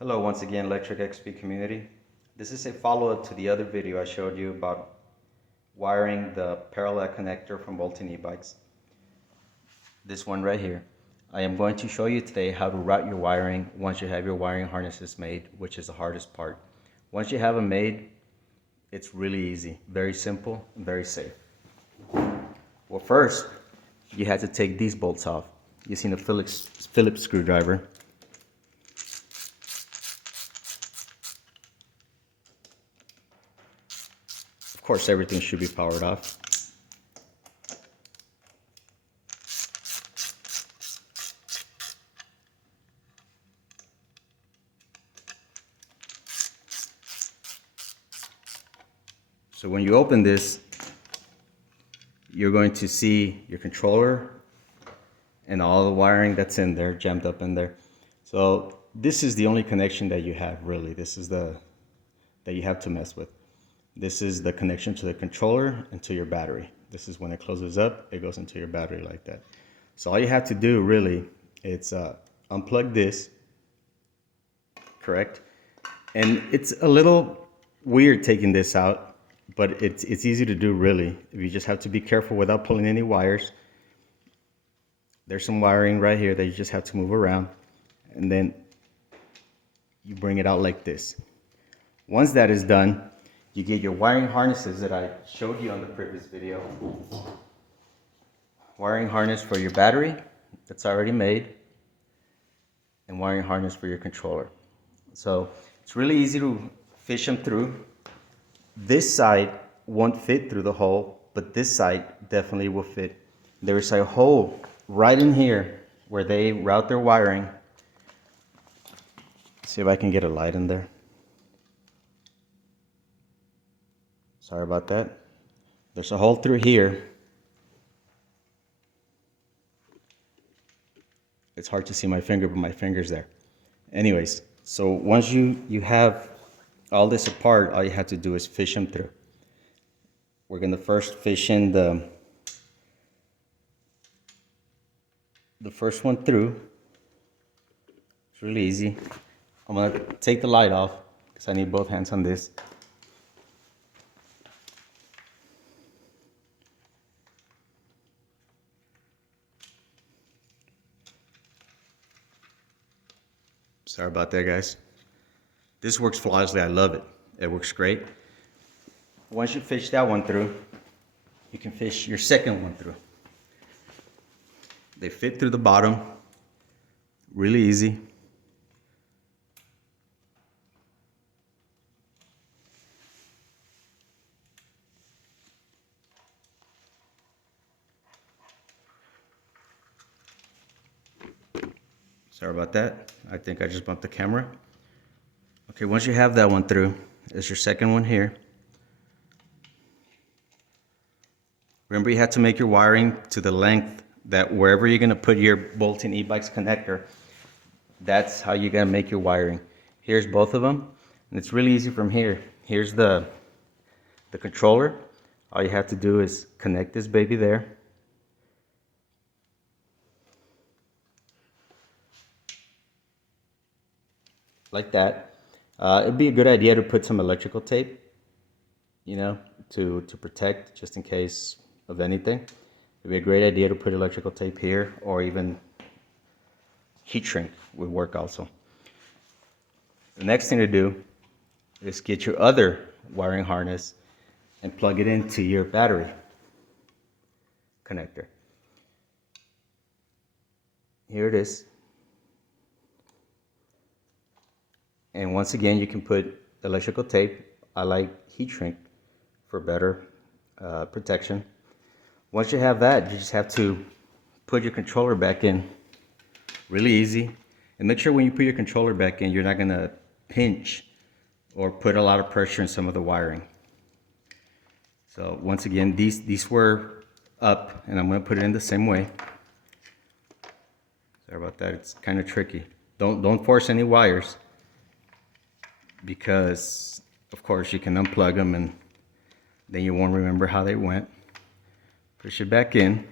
Hello once again, Lectric XP community. This is a follow-up to the other video I showed you about wiring the parallel connector from Bolton E-bikes. This one right here. I am going to show you today how to route your wiring once you have your wiring harnesses made, which is the hardest part. Once you have them made, it's really easy, very simple, and very safe. Well, first, you have to take these bolts off using a Phillips screwdriver. Of course, everything should be powered off. So when you open this, you're going to see your controller and all the wiring that's in there, jammed up in there. So this is the only connection that you have, really. This is that you have to mess with. This is the connection to the controller and to your battery. This is when it closes up, it goes into your battery like that. So all you have to do really, it's unplug this, correct? And it's a little weird taking this out, but it's easy to do really. You just have to be careful without pulling any wires. There's some wiring right here that you just have to move around, and then you bring it out like this. Once that is done, you get your wiring harnesses that I showed you on the previous video. Wiring harness for your battery that's already made, and wiring harness for your controller. So it's really easy to fish them through. This side won't fit through the hole, but this side definitely will fit. There's a hole right in here where they route their wiring. See if I can get a light in there. Sorry about that. There's a hole through here. It's hard to see my finger, but my finger's there. Anyways, so once you have all this apart, all you have to do is fish them through. We're gonna first fish in the first one through. It's really easy. I'm gonna take the light off because I need both hands on this. Sorry about that, guys. This works flawlessly. I love it. It works great. Once you fish that one through, you can fish your second one through. They fit through the bottom. Really easy. Sorry about that. I think I just bumped the camera. Okay, once you have that one through, there's your second one here. Remember, you have to make your wiring to the length that wherever you're gonna put your Bolton E-bikes connector, that's how you're gonna make your wiring. Here's both of them, and it's really easy from here. Here's the controller. All you have to do is connect this baby there. Like that. It'd be a good idea to put some electrical tape, you know, to protect just in case of anything. It'd be a great idea to put electrical tape here, or even heat shrink would work also. The next thing to do is get your other wiring harness and plug it into your battery connector. Here it is. And once again, you can put electrical tape. I like heat shrink for better protection. Once you have that, you just have to put your controller back in. Really easy. And make sure when you put your controller back in, you're not gonna pinch or put a lot of pressure in some of the wiring. So once again, these were up, and I'm gonna put it in the same way. Sorry about that, it's kind of tricky. Don't force any wires, because of course you can unplug them and then you won't remember how they went. Push it back in.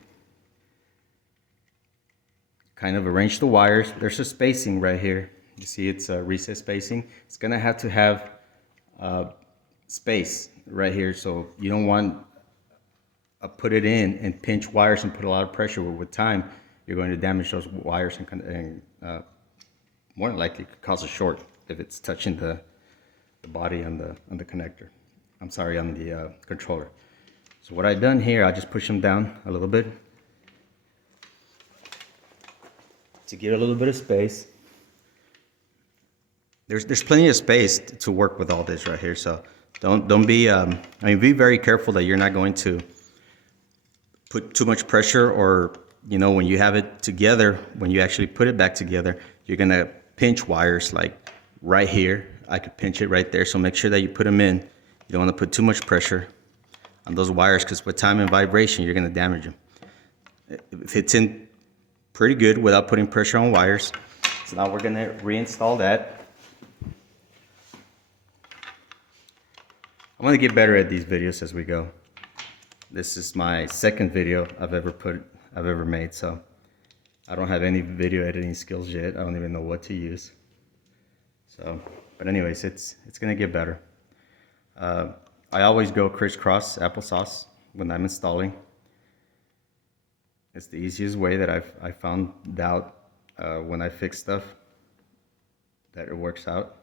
Kind of arrange the wires. There's a spacing right here. You see it's recessed spacing. It's gonna have to have space right here, so you don't want to put it in and pinch wires and put a lot of pressure. With time, you're going to damage those wires and more than likely could cause a short if it's touching the body on the connector. I'm sorry, on the controller. So what I've done here, I just push them down a little bit to get a little bit of space. There's plenty of space to work with all this right here. So don't be I mean, be very careful that you're not going to put too much pressure, or you know, when you have it together, when you actually put it back together, you're gonna pinch wires like right here. I could pinch it right there. So make sure that you put them in. You don't want to put too much pressure on those wires, because with time and vibration, you're gonna damage them. It fits in pretty good without putting pressure on wires. So now we're gonna reinstall that. I'm gonna get better at these videos as we go. This is my second video I've ever made, so I don't have any video editing skills yet. I don't even know what to use. So, but anyways, it's gonna get better. I always go crisscross applesauce when I'm installing. It's the easiest way that I found out when I fix stuff, that it works out.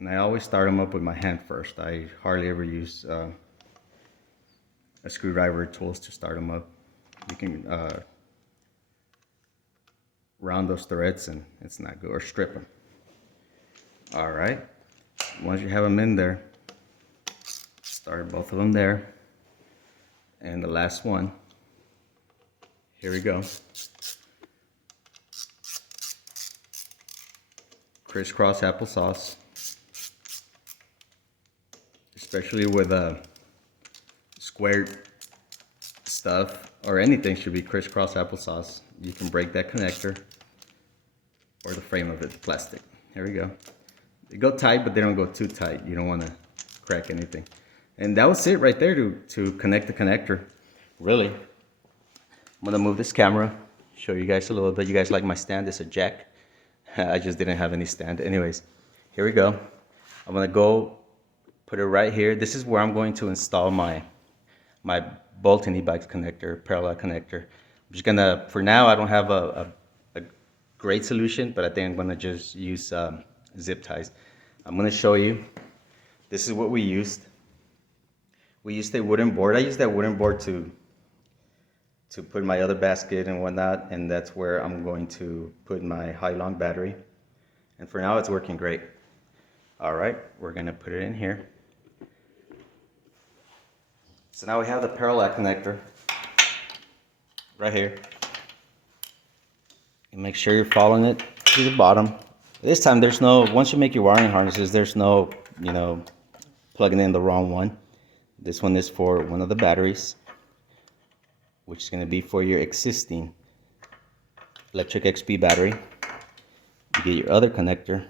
And I always start them up with my hand first. I hardly ever use a screwdriver tools to start them up. You can round those threads and it's not good, or strip them. All right, once you have them in there, start both of them there. And the last one, here we go. Crisscross applesauce. Especially with squared stuff or anything, should be crisscross applesauce. You can break that connector or the frame of it, the plastic. Here we go. They go tight, but they don't go too tight. You don't want to crack anything. And that was it right there to connect the connector. Really. I'm gonna move this camera, show you guys a little bit. You guys like my stand? It's a jack. I just didn't have any stand. Anyways, here we go. I'm gonna go put it right here. This is where I'm going to install my Bolton E-bikes connector, parallel connector. I'm just gonna, for now, I don't have a great solution, but I think I'm gonna just use zip ties. I'm gonna show you. This is what we used. We used a wooden board. I used that wooden board to put my other basket and whatnot, and that's where I'm going to put my high-long battery. And for now, it's working great. All right, we're gonna put it in here. So now we have the parallel connector right here. And make sure you're following it to the bottom. This time there's no, once you make your wiring harnesses, there's no, you know, plugging in the wrong one. This one is for one of the batteries, which is going to be for your existing Lectric XP battery. You get your other connector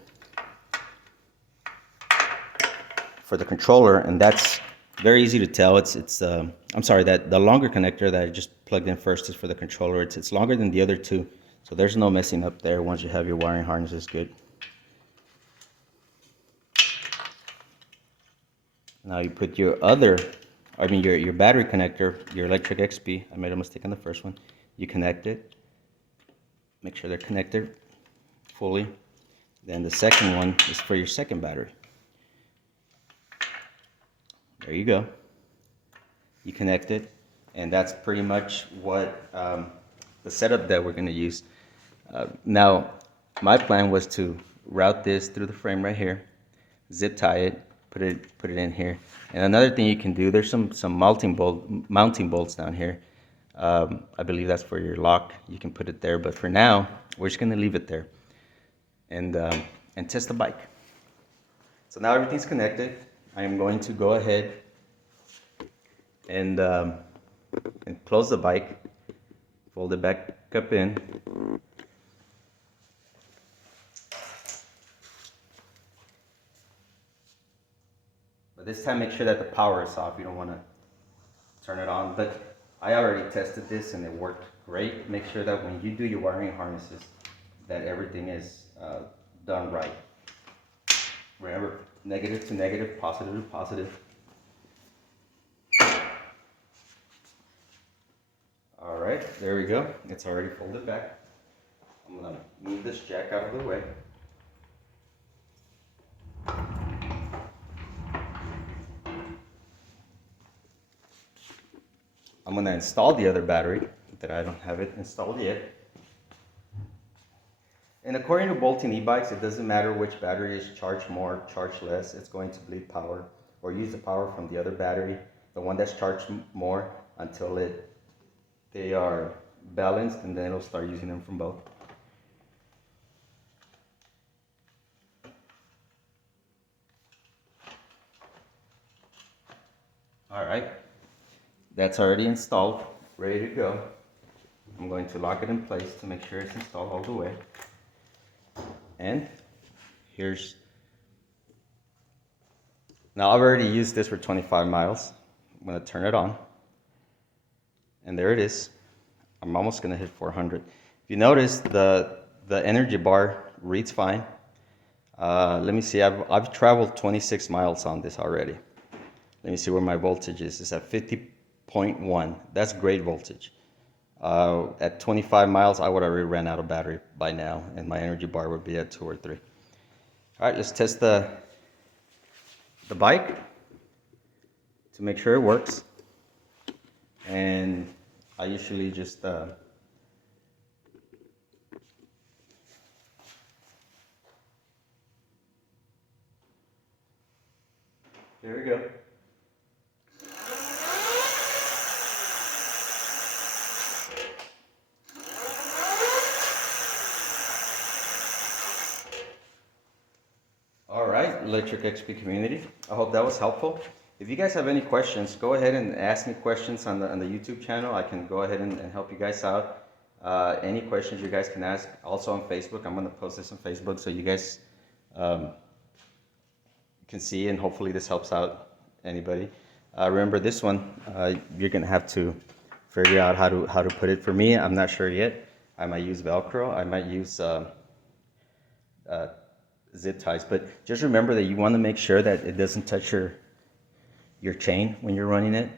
for the controller, and that's very easy to tell. I'm sorry, that the longer connector that I just plugged in first is for the controller. It's longer than the other two, so there's no messing up there once you have your wiring harnesses good. Now you put your your battery connector, your Lectric XP. I made a mistake on the first one. You connect it. Make sure they're connected fully. Then the second one is for your second battery. There you go. You connect it, and that's pretty much what the setup that we're going to use. Now, my plan was to route this through the frame right here, zip tie it, put it in here. And another thing you can do, there's some mounting bolts down here. I believe that's for your lock. You can put it there, but for now, we're just going to leave it there and test the bike. So now everything's connected. I am going to go ahead and close the bike, fold it back up in. But this time make sure that the power is off. You don't want to turn it on. But I already tested this and it worked great. Make sure that when you do your wiring harnesses, that everything is done right. Remember, negative to negative, positive to positive. All right, there we go. It's already folded back. I'm gonna move this jack out of the way. I'm gonna install the other battery that I don't have it installed yet. And according to Bolton E-bikes, it doesn't matter which battery is charged more, charged less, it's going to bleed power or use the power from the other battery, the one that's charged more, until they are balanced, and then it'll start using them from both. All right, that's already installed, ready to go. I'm going to lock it in place to make sure it's installed all the way. And now I've already used this for 25 miles. I'm gonna turn it on. And there it is. I'm almost gonna hit 400. If you notice, the energy bar reads fine. Let me see, I've traveled 26 miles on this already. Let me see where my voltage is. It's at 50.1. That's great voltage. At 25 miles, I would already ran out of battery by now, and my energy bar would be at 2 or 3. All right, let's test the bike to make sure it works. And I usually just there we go. All right, Lectric XP community, I hope that was helpful. If you guys have any questions, go ahead and ask me questions on the YouTube channel. I can go ahead and help you guys out. Any questions you guys can ask. Also on Facebook, I'm going to post this on Facebook so you guys can see, and hopefully this helps out anybody. Remember this one, you're going to have to figure out how to put it. For me, I'm not sure yet. I might use Velcro. I might use zip ties, but just remember that you want to make sure that it doesn't touch your chain when you're running it.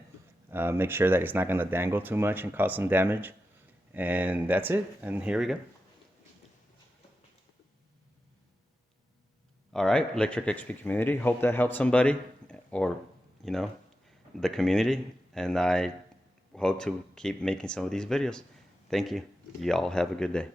Make sure that it's not going to dangle too much and cause some damage. And that's it. And here we go. All right, Lectric XP community. Hope that helps somebody, or the community. And I hope to keep making some of these videos. Thank you. Y'all have a good day.